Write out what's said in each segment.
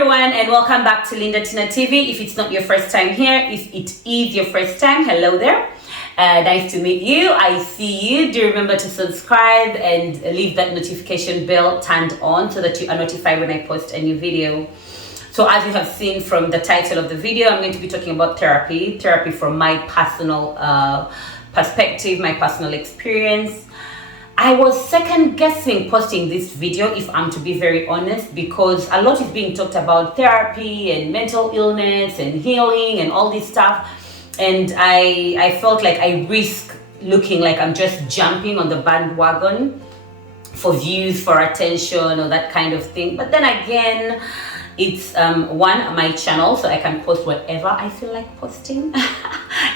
everyone, and welcome back to Linda Tina TV. If it's not your first time here, if it is your first time, hello there. Nice to meet you. I see you. Do remember to subscribe and leave that notification bell turned on so that you are notified when I post a new video. So as you have seen from the title of the video, I'm going to be talking about therapy from my personal perspective, my personal experience. I was second guessing posting this video, if I'm to be very honest, because a lot is being talked about therapy and mental illness and healing and all this stuff. And I felt like I risk looking like I'm just jumping on the bandwagon for views, for attention, or that kind of thing. But then again, it's my channel, so I can post whatever I feel like posting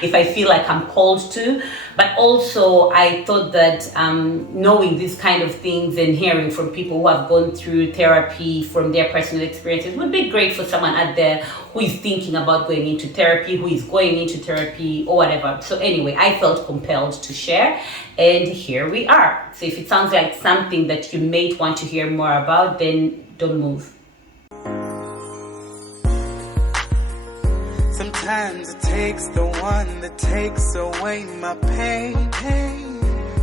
if I feel like I'm called to. But also I thought that knowing these kind of things and hearing from people who have gone through therapy from their personal experiences would be great for someone out there who is thinking about going into therapy, who is going into therapy or whatever. So anyway, I felt compelled to share, and here we are. So if it sounds like something that you may want to hear more about, then don't move. Sometimes it takes the one that takes away my pain.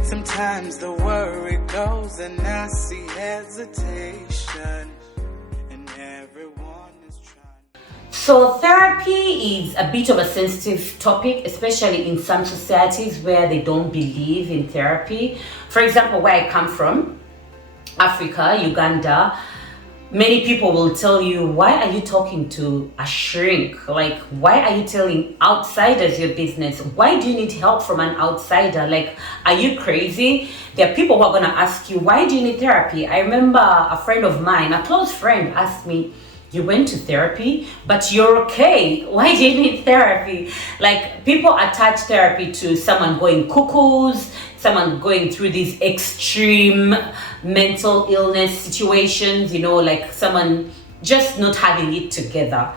Sometimes the worry goes and I see hesitation, and everyone is trying. So therapy is a bit of a sensitive topic, especially in some societies where they don't believe in therapy. For example, where I come from, Africa, Uganda, many people will tell you, why are you talking to a shrink? Like, why are you telling outsiders your business? Why do you need help from an outsider? Like, are you crazy? There are people who are going to ask you, why do you need therapy? I remember a friend of mine, a close friend, asked me, you went to therapy, but you're okay. Why do you need therapy? Like, people attach therapy to someone going cuckoos, someone going through these extreme mental illness situations, like someone just not having it together.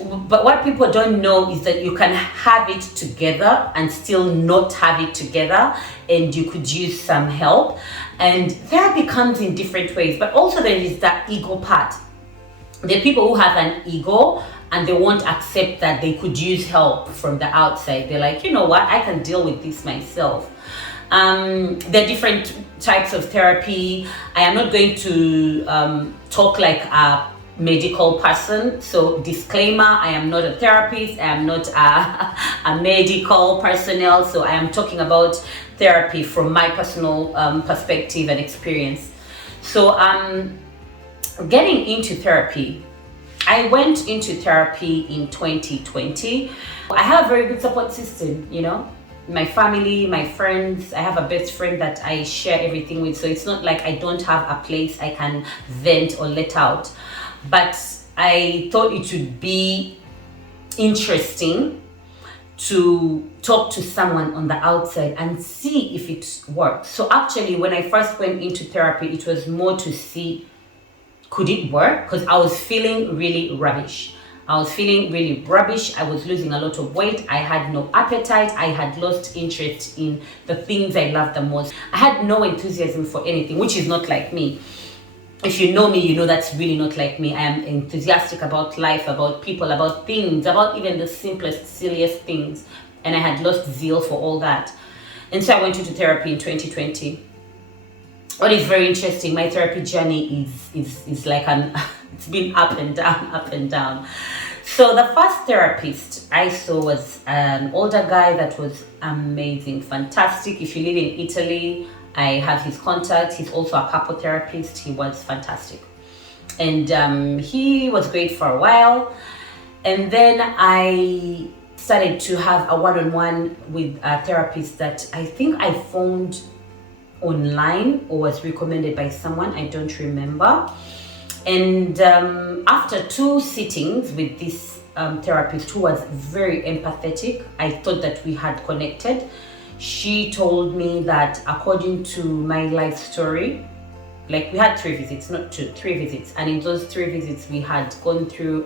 But what people don't know is that you can have it together and still not have it together, and you could use some help. And therapy comes in different ways, but also there is that ego part. There are people who have an ego and they won't accept that they could use help from the outside. They're like, you know what, I can deal with this myself. There are different types of therapy. I am not going to talk like a medical person. So disclaimer, I am not a therapist. I am not a medical personnel. So I am talking about therapy from my personal perspective and experience. So getting into therapy, I went into therapy in 2020. I have a very good support system, my family, my friends. I have a best friend that I share everything with, so it's not like I don't have a place I can vent or let out. But I thought it would be interesting to talk to someone on the outside and see if it works. So actually, when I first went into therapy, it was more to see, could it work? Because I was feeling really rubbish. I was losing a lot of weight. I had no appetite. I had lost interest in the things I loved the most. I had no enthusiasm for anything, which is not like me. If you know me, you know that's really not like me. I am enthusiastic about life, about people, about things, about even the simplest, silliest things. And I had lost zeal for all that. And so I went into therapy in 2020. What is very interesting, my therapy journey is like it's been up and down. So the first therapist I saw was an older guy that was amazing, fantastic. If you live in Italy, I have his contact. He's also a couple therapist. He was fantastic. And he was great for a while. And then I started to have a one-on-one with a therapist that I think I found online or was recommended by someone, I don't remember. And after 2 sittings with this therapist who was very empathetic, I thought that we had connected. She told me that according to my life story, like we had 3 visits, not 2, 3 visits. And in those 3 visits, we had gone through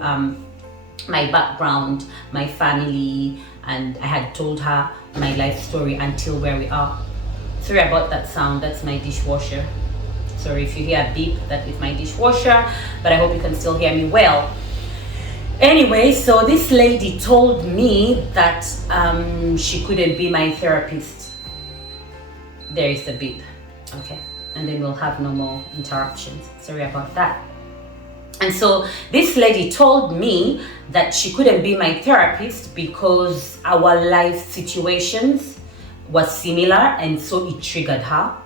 my background, my family, and I had told her my life story until where we are. Sorry about that sound, that's my dishwasher. Sorry if you hear a beep, that is my dishwasher, but I hope you can still hear me well. Anyway, so this lady told me that she couldn't be my therapist. There is the beep. Okay, and then we'll have no more interruptions. Sorry about that. And so this lady told me that she couldn't be my therapist because our life situations was similar, and so it triggered her.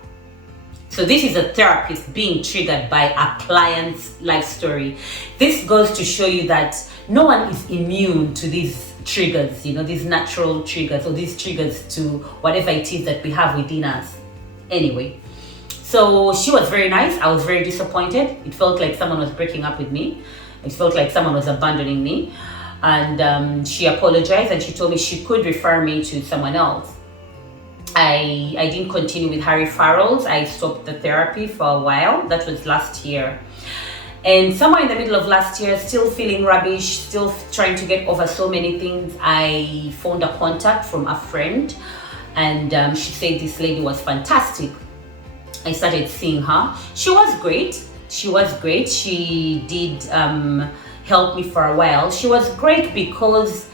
So this is a therapist being triggered by a client's life story. This goes to show you that no one is immune to these triggers, these natural triggers, or these triggers to whatever it is that we have within us. Anyway, so she was very nice. I was very disappointed. It felt like someone was breaking up with me. It felt like someone was abandoning me. And she apologized, and she told me she could refer me to someone else. I didn't continue with her referrals. I stopped the therapy for a while. That was last year. And somewhere in the middle of last year, still feeling rubbish, still trying to get over so many things, I phoned a contact from a friend, and she said this lady was fantastic. I started seeing her. She was great. She did help me for a while. She was great because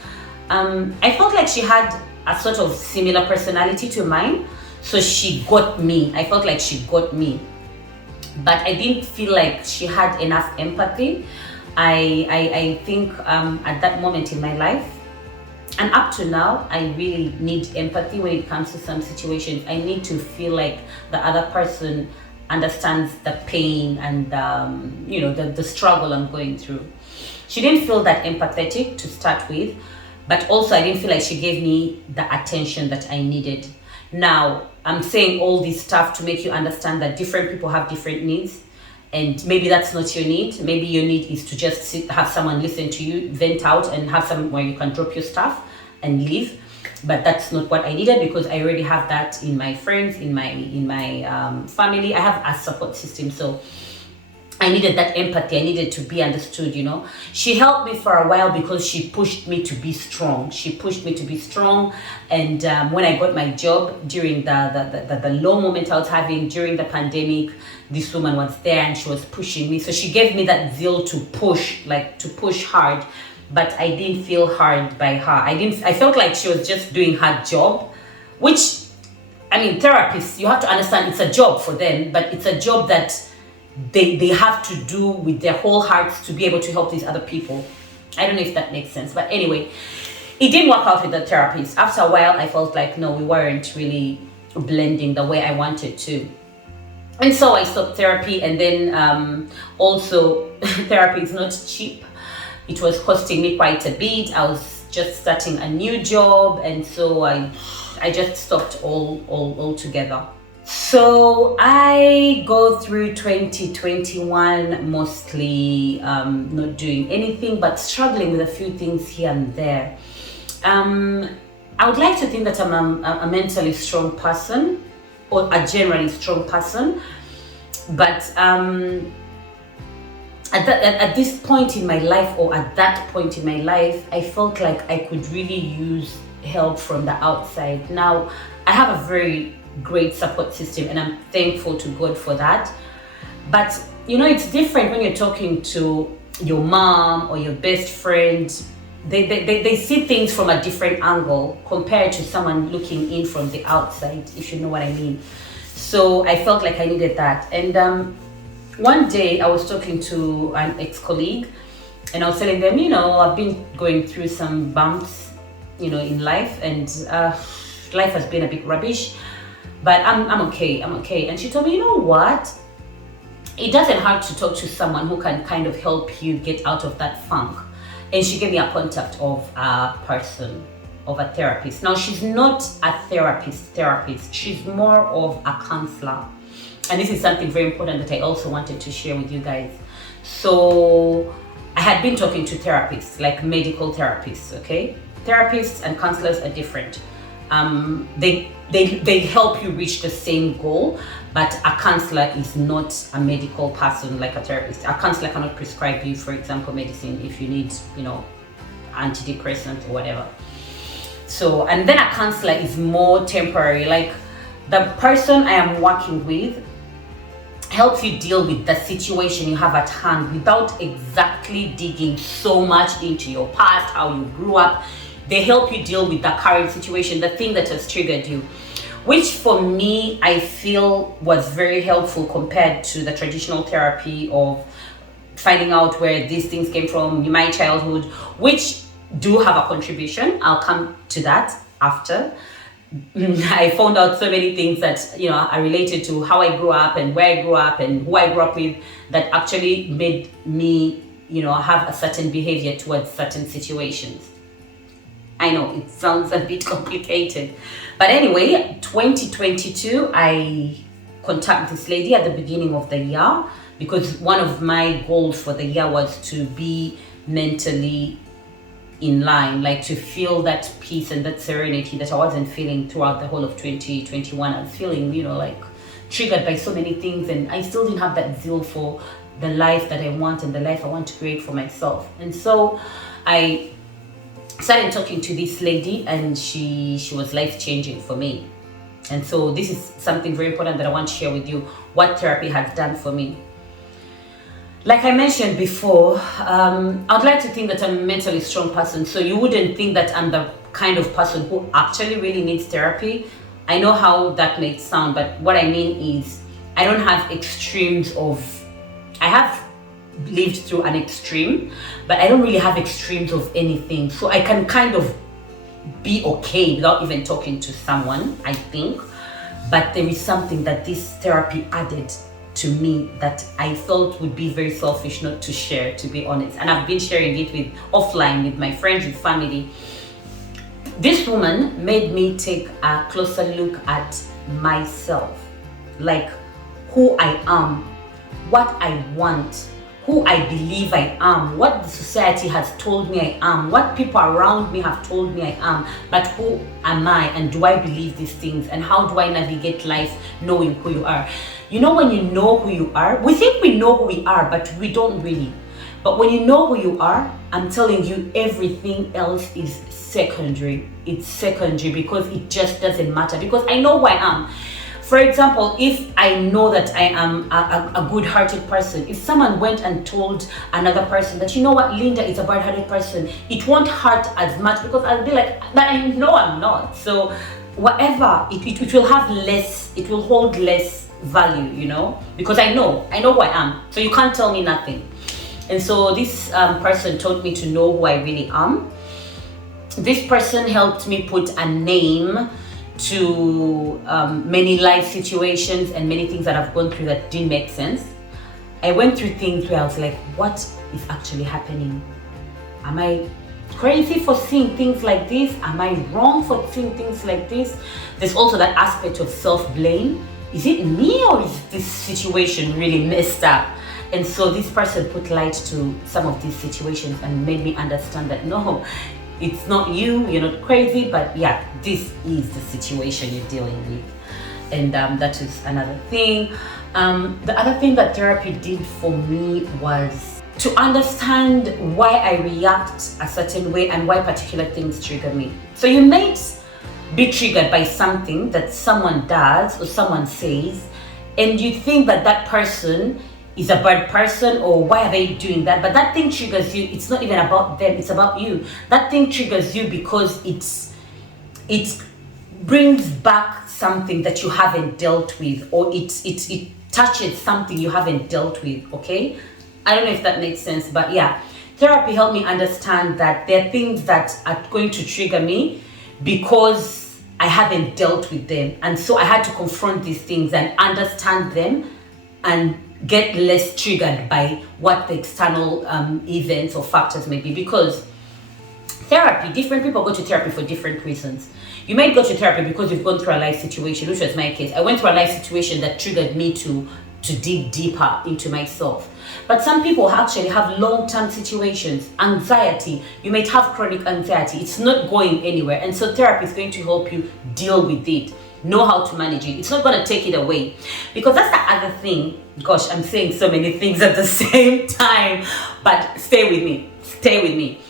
I felt like she had a sort of similar personality to mine. So she got me. I felt like she got me. But I didn't feel like she had enough empathy. I think at that moment in my life, and up to now, I really need empathy when it comes to some situations. I need to feel like the other person understands the pain and the struggle I'm going through. She didn't feel that empathetic to start with, but also I didn't feel like she gave me the attention that I needed. Now, I'm saying all this stuff to make you understand that different people have different needs, and maybe that's not your need. Maybe your need is to just have someone listen to you, vent out, and have somewhere you can drop your stuff and leave. But that's not what I needed, because I already have that in my friends, in my family. I have a support system, so I needed that empathy. I needed to be understood, She helped me for a while because she pushed me to be strong. And when I got my job during the low moment I was having during the pandemic, this woman was there and she was pushing me. So she gave me that zeal to push hard, but I didn't feel hard by her. I felt like she was just doing her job, which, therapists, you have to understand, it's a job for them, but it's a job that they have to do with their whole hearts to be able to help these other people. I don't know if that makes sense, but anyway, it didn't work out with the therapist. After a while, I felt like, no, we weren't really blending the way I wanted to. And so I stopped therapy, and then also therapy is not cheap. It was costing me quite a bit. I was just starting a new job, and so I just stopped all together. So I go through 2021 mostly not doing anything, but struggling with a few things here and there. I would like to think that I'm a mentally strong person, or a generally strong person, but at this point in my life, or at that point in my life, I felt like I could really use help from the outside. Now, I have a very great support system, and I'm thankful to God for that. But it's different when you're talking to your mom or your best friend. They see things from a different angle compared to someone looking in from the outside, if you know what I mean. So I felt like I needed that. And one day I was talking to an ex-colleague, and I was telling them, I've been going through some bumps, in life, and life has been a bit rubbish, but I'm okay. And she told me, you know what? It doesn't hurt to talk to someone who can kind of help you get out of that funk. And she gave me a contact of a person, of a therapist. Now, she's not a therapist. She's more of a counselor. And this is something very important that I also wanted to share with you guys. So I had been talking to therapists, like medical therapists, okay? Therapists and counselors are different. They help you reach the same goal, but a counselor is not a medical person like a therapist. A counselor cannot prescribe you, for example, medicine if you need, antidepressant or whatever. So, and then a counselor is more temporary. Like, the person I am working with helps you deal with the situation you have at hand without exactly digging so much into your past, how you grew up. They help you deal with the current situation, the thing that has triggered you, which for me, I feel was very helpful compared to the traditional therapy of finding out where these things came from in my childhood, which do have a contribution. I'll come to that after. I found out so many things that, you know, are related to how I grew up and where I grew up and who I grew up with that actually made me, you know, have a certain behavior towards certain situations. I know it sounds a bit complicated, but anyway, 2022, I contacted this lady at the beginning of the year because one of my goals for the year was to be mentally in line, like to feel that peace and that serenity that I wasn't feeling throughout the whole of 2021. I was feeling, you know, like triggered by so many things, and I still didn't have that zeal for the life that I want and the life I want to create for myself. And so I started talking to this lady, and she was life-changing for me. And so this is something very important that I want to share with you, what therapy has done for me. Like I mentioned before, I'd like to think that I'm a mentally strong person, so you wouldn't think that I'm the kind of person who actually really needs therapy. I know how that may sound, but what I mean is I don't have extremes of, I have lived through an extreme, but I don't really have extremes of anything. So I can kind of be okay without even talking to someone, I think. But there is something that this therapy added to me that I felt would be very selfish not to share, to be honest. And I've been sharing it with offline with my friends, with family. This woman made me take a closer look at myself, like who I am, what I want, who I believe I am, what the society has told me I am, what people around me have told me I am, but who am I, and do I believe these things, and how do I navigate life knowing who you are? You know, when you know who you are, we think we know who we are, but we don't really. But when you know who you are, I'm telling you, everything else is secondary. It's secondary because it just doesn't matter, because I know who I am. For example, if I know that I am a good-hearted person, if someone went and told another person that, you know what, Linda is a bad-hearted person, it won't hurt as much because I'll be like, but I know I'm not. So whatever, it will have less, it will hold less value, you know, because I know who I am. So you can't tell me nothing. And so this person taught me to know who I really am. This person helped me put a name to many life situations and many things that I've gone through that didn't make sense. I went through things where I was like, what is actually happening? Am I crazy for seeing things like this? Am I wrong for seeing things like this? There's also that aspect of self-blame. Is it me, or is this situation really messed up? And so this person put light to some of these situations and made me understand that no, it's not you, you're not crazy, but yeah, this is the situation you're dealing with. And that is another thing. The other thing that therapy did for me was to understand why I react a certain way and why particular things trigger me. So you might be triggered by something that someone does or someone says, and you think that that person is a bad person, or why are they doing that? But that thing triggers you. It's not even about them, it's about you. That thing triggers you because it brings back something that you haven't dealt with, or it touches something you haven't dealt with, okay? I don't know if that makes sense, but yeah. Therapy helped me understand that there are things that are going to trigger me because I haven't dealt with them. And so I had to confront these things and understand them and get less triggered by what the external events or factors may be. Because therapy, different people go to therapy for different reasons. You might go to therapy because you've gone through a life situation, which was my case. I went through a life situation that triggered me to dig deeper into myself. But some people actually have long-term situations, anxiety. You might have chronic anxiety. It's not going anywhere. And so therapy is going to help you deal with it, know how to manage it. It's not going to take it away. Because that's the other thing. Gosh, I'm saying so many things at the same time. But stay with me. Stay with me.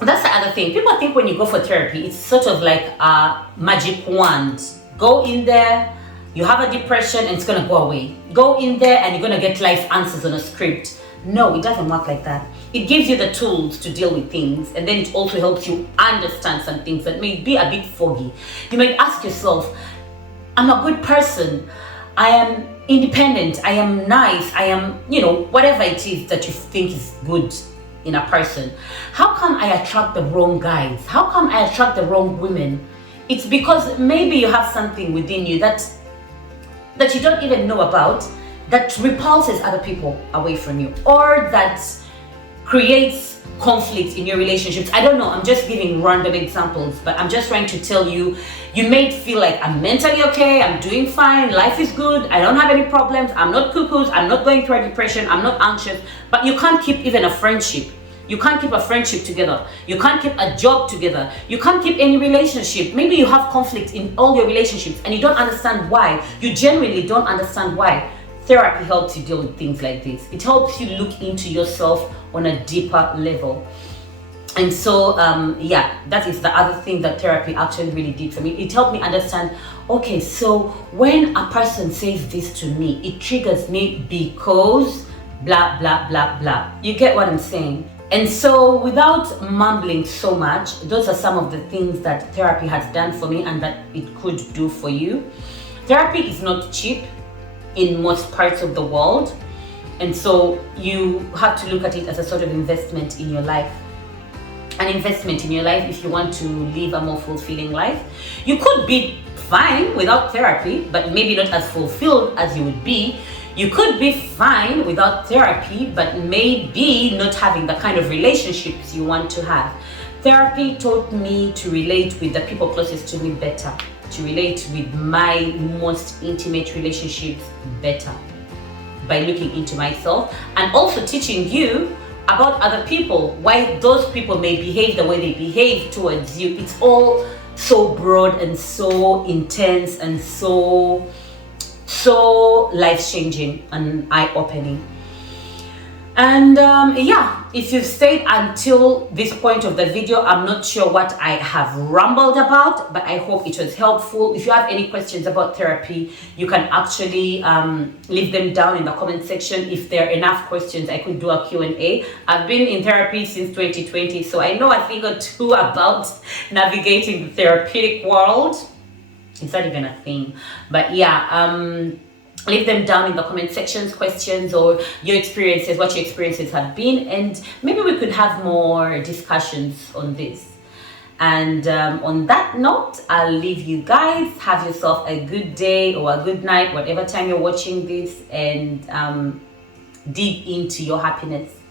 That's the other thing. People think when you go for therapy, it's sort of like a magic wand. Go in there, you have a depression and it's gonna go away. Go in there and you're gonna get life answers on a script. No, it doesn't work like that. It gives you the tools to deal with things, and then it also helps you understand some things that may be a bit foggy. You might ask yourself, I'm a good person, I am independent, I am nice, I am, whatever it is that you think is good in a person. How come I attract the wrong guys? How come I attract the wrong women? It's because maybe you have something within you that you don't even know about, that repulses other people away from you, or that creates conflict in your relationships. I don't know, I'm just giving random examples, but I'm just trying to tell you, you may feel like I'm mentally okay, I'm doing fine, life is good, I don't have any problems, I'm not cuckoos, I'm not going through a depression, I'm not anxious, but you can't keep even a friendship. You can't keep a friendship together. You can't keep a job together. You can't keep any relationship. Maybe you have conflict in all your relationships and you don't understand why. You genuinely don't understand why. Therapy helps you deal with things like this. It helps you look into yourself on a deeper level. And so, that is the other thing that therapy actually really did for me. It helped me understand, okay, so when a person says this to me, it triggers me because blah, blah, blah, blah. You get what I'm saying? And so, without mumbling so much, those are some of the things that therapy has done for me and that it could do for you. Therapy is not cheap in most parts of the world. And so you have to look at it as a sort of investment in your life. An investment in your life if you want to live a more fulfilling life. You could be fine without therapy, but maybe not as fulfilled as you would be. You could be fine without therapy, but maybe not having the kind of relationships you want to have. Therapy taught me to relate with the people closest to me better, to relate with my most intimate relationships better by looking into myself, and also teaching you about other people, why those people may behave the way they behave towards you. It's all so broad and so intense and so life-changing and eye-opening. And if you've stayed until this point of the video, I'm not sure what I have rambled about, but I hope it was helpful. If you have any questions about therapy, you can actually leave them down in the comment section. If there are enough questions, I could do a Q&A. I've been in therapy since 2020, so I know a thing or two about navigating the therapeutic world. It's not even a thing, but leave them down in the comment sections, questions or your experiences, what your experiences have been, and maybe we could have more discussions on this. And on that note, I'll leave you guys. Have yourself a good day or a good night, whatever time you're watching this, and dig into your happiness.